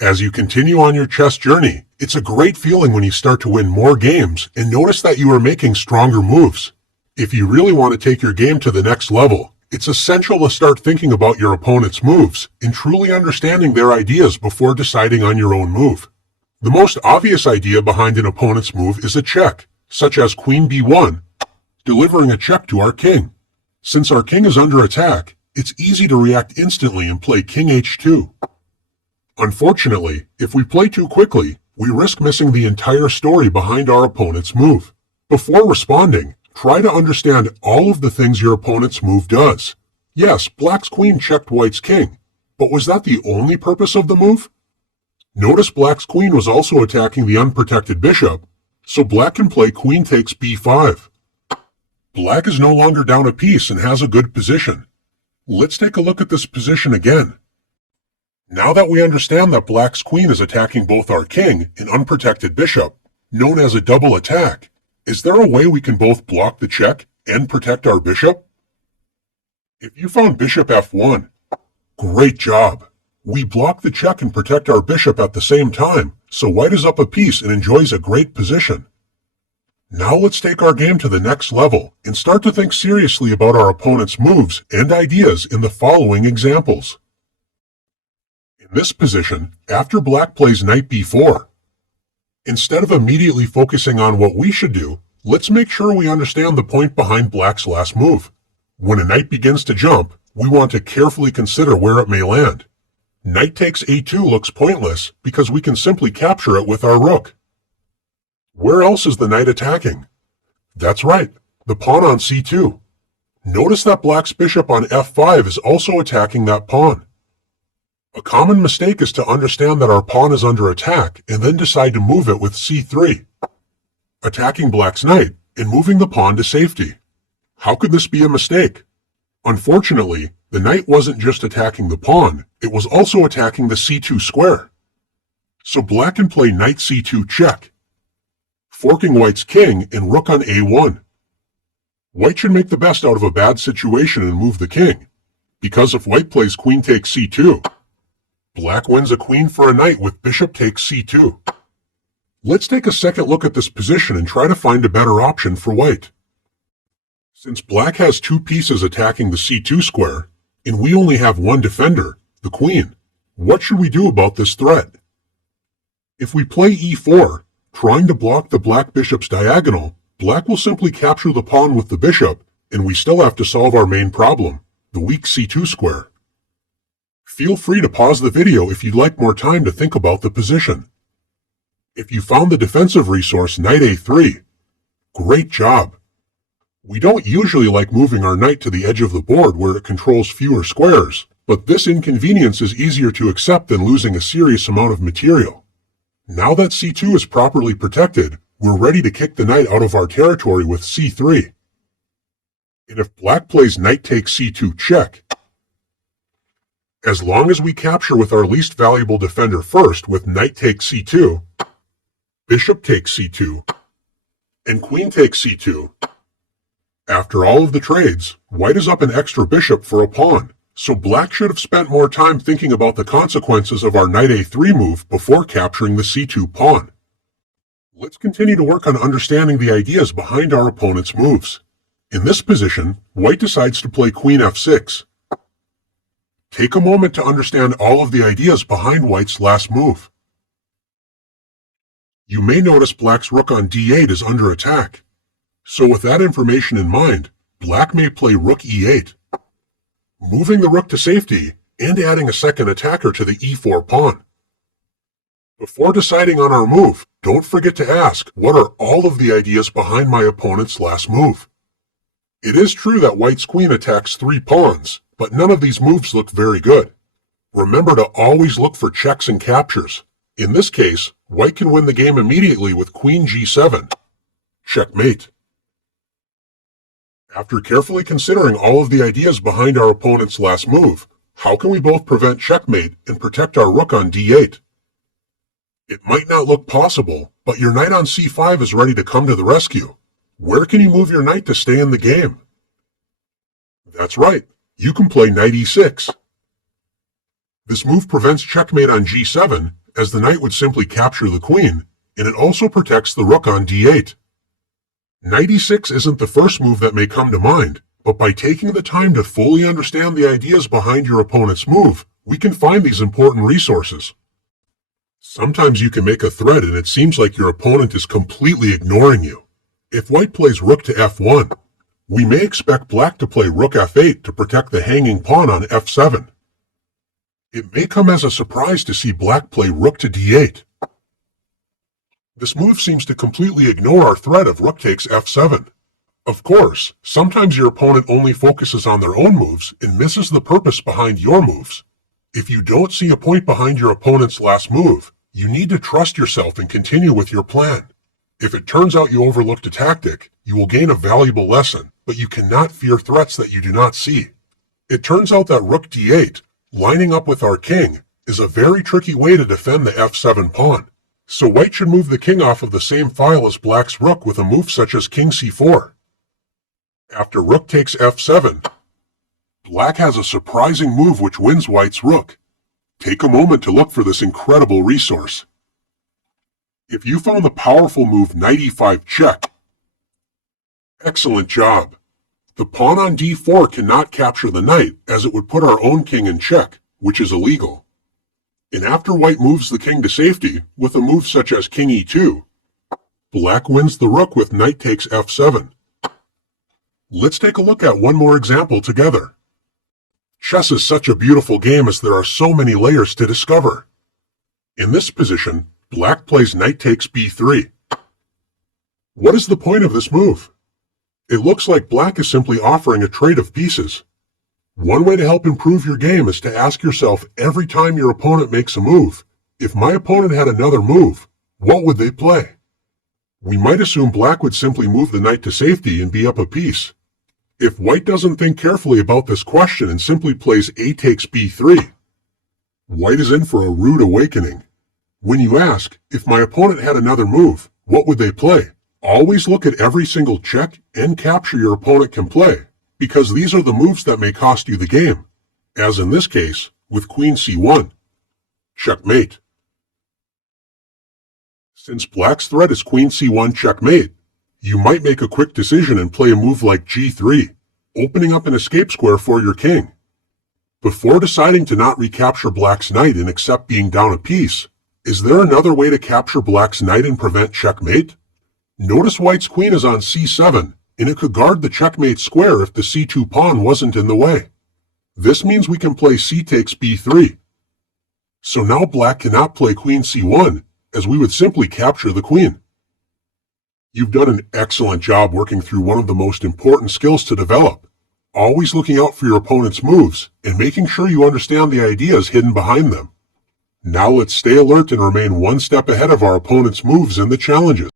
As you continue on your chess journey, it's a great feeling when you start to win more games and notice that you are making stronger moves. If you really want to take your game to the next level, it's essential to start thinking about your opponent's moves and truly understanding their ideas before deciding on your own move. The most obvious idea behind an opponent's move is a check, such as Queen b1, delivering a check to our king. Since our king is under attack, it's easy to react instantly and play King h2. Unfortunately, if we play too quickly, we risk missing the entire story behind our opponent's move. Before responding, try to understand all of the things your opponent's move does. Yes, Black's queen checked White's king, but was that the only purpose of the move? Notice Black's queen was also attacking the unprotected bishop, so Black can play Queen takes b5. Black is no longer down a piece and has a good position. Let's take a look at this position again. Now that we understand that Black's queen is attacking both our king and unprotected bishop, known as a double attack, is there a way we can both block the check and protect our bishop? If you found bishop f1, great job! We block the check and protect our bishop at the same time, so White is up a piece and enjoys a great position. Now let's take our game to the next level and start to think seriously about our opponent's moves and ideas in the following examples. In this position, after Black plays knight b4, instead of immediately focusing on what we should do, let's make sure we understand the point behind Black's last move. When a knight begins to jump, we want to carefully consider where it may land. Knight takes a2 looks pointless because we can simply capture it with our rook. Where else is the knight attacking? That's right, the pawn on c2. Notice that Black's bishop on f5 is also attacking that pawn. A common mistake is to understand that our pawn is under attack and then decide to move it with c3, attacking Black's knight and moving the pawn to safety. How could this be a mistake? Unfortunately, the knight wasn't just attacking the pawn, it was also attacking the c2 square. So Black can play knight c2 check, forking White's king and rook on a1. White should make the best out of a bad situation and move the king, because if White plays queen takes c2, Black wins a queen for a knight with bishop takes c2. Let's take a second look at this position and try to find a better option for White. Since Black has two pieces attacking the c2 square, and we only have one defender, the queen, what should we do about this threat? If we play e4, trying to block the Black bishop's diagonal, Black will simply capture the pawn with the bishop, and we still have to solve our main problem, the weak c2 square. Feel free to pause the video if you'd like more time to think about the position. If you found the defensive resource knight a3, great job! We don't usually like moving our knight to the edge of the board where it controls fewer squares, but this inconvenience is easier to accept than losing a serious amount of material. Now that c2 is properly protected, we're ready to kick the knight out of our territory with c3. And if Black plays knight takes c2 check, as long as we capture with our least valuable defender first with knight takes c2, bishop takes c2, and queen takes c2, after all of the trades, White is up an extra bishop for a pawn, so Black should have spent more time thinking about the consequences of our knight a3 move before capturing the c2 pawn. Let's continue to work on understanding the ideas behind our opponent's moves. In this position, White decides to play queen f6. Take a moment to understand all of the ideas behind White's last move. You may notice Black's rook on d8 is under attack. So with that information in mind, Black may play rook e8, moving the rook to safety and adding a second attacker to the e4 pawn. Before deciding on our move, don't forget to ask, what are all of the ideas behind my opponent's last move? It is true that White's queen attacks 3 pawns, but none of these moves look very good. Remember to always look for checks and captures. In this case, White can win the game immediately with queen g7. Checkmate. After carefully considering all of the ideas behind our opponent's last move, how can we both prevent checkmate and protect our rook on d8? It might not look possible, but your knight on c5 is ready to come to the rescue. Where can you move your knight to stay in the game? That's right, you can play knight e6. This move prevents checkmate on g7, as the knight would simply capture the queen, and it also protects the rook on d8. Knight e6 isn't the first move that may come to mind, but by taking the time to fully understand the ideas behind your opponent's move, we can find these important resources. Sometimes you can make a threat and it seems like your opponent is completely ignoring you. If white plays rook to f1, we may expect black to play rook f8 to protect the hanging pawn on f7. It may come as a surprise to see black play rook to d8. This move seems to completely ignore our threat of rook takes f7. Of course, sometimes your opponent only focuses on their own moves and misses the purpose behind your moves. If you don't see a point behind your opponent's last move, you need to trust yourself and continue with your plan. If it turns out you overlooked a tactic, you will gain a valuable lesson, but you cannot fear threats that you do not see. It turns out that rook d8, lining up with our king, is a very tricky way to defend the f7 pawn. So white should move the king off of the same file as black's rook with a move such as king c4. After rook takes f7, black has a surprising move which wins white's rook. Take a moment to look for this incredible resource. If you found the powerful move knight e5 check, excellent job. The pawn on d4 cannot capture the knight as it would put our own king in check, which is illegal. And after white moves the king to safety with a move such as king e2, black wins the rook with knight takes f7. Let's take a look at one more example together. Chess is such a beautiful game as there are so many layers to discover. In this position, black plays knight takes b3. What is the point of this move? It looks like black is simply offering a trade of pieces. One way to help improve your game is to ask yourself every time your opponent makes a move, if my opponent had another move, what would they play? We might assume black would simply move the knight to safety and be up a piece. If white doesn't think carefully about this question and simply plays a takes b3, white is in for a rude awakening. When you ask, if my opponent had another move, what would they play? Always look at every single check and capture your opponent can play, because these are the moves that may cost you the game, as in this case, with queen c1. Checkmate. Since black's threat is queen c1 checkmate, you might make a quick decision and play a move like g3, opening up an escape square for your king. Before deciding to not recapture black's knight and accept being down a piece, is there another way to capture black's knight and prevent checkmate? Notice white's queen is on c7, and it could guard the checkmate square if the c2 pawn wasn't in the way. This means we can play c takes b3. So now black cannot play queen c1, as we would simply capture the queen. You've done an excellent job working through one of the most important skills to develop, always looking out for your opponent's moves and making sure you understand the ideas hidden behind them. Now let's stay alert and remain one step ahead of our opponent's moves and the challenges.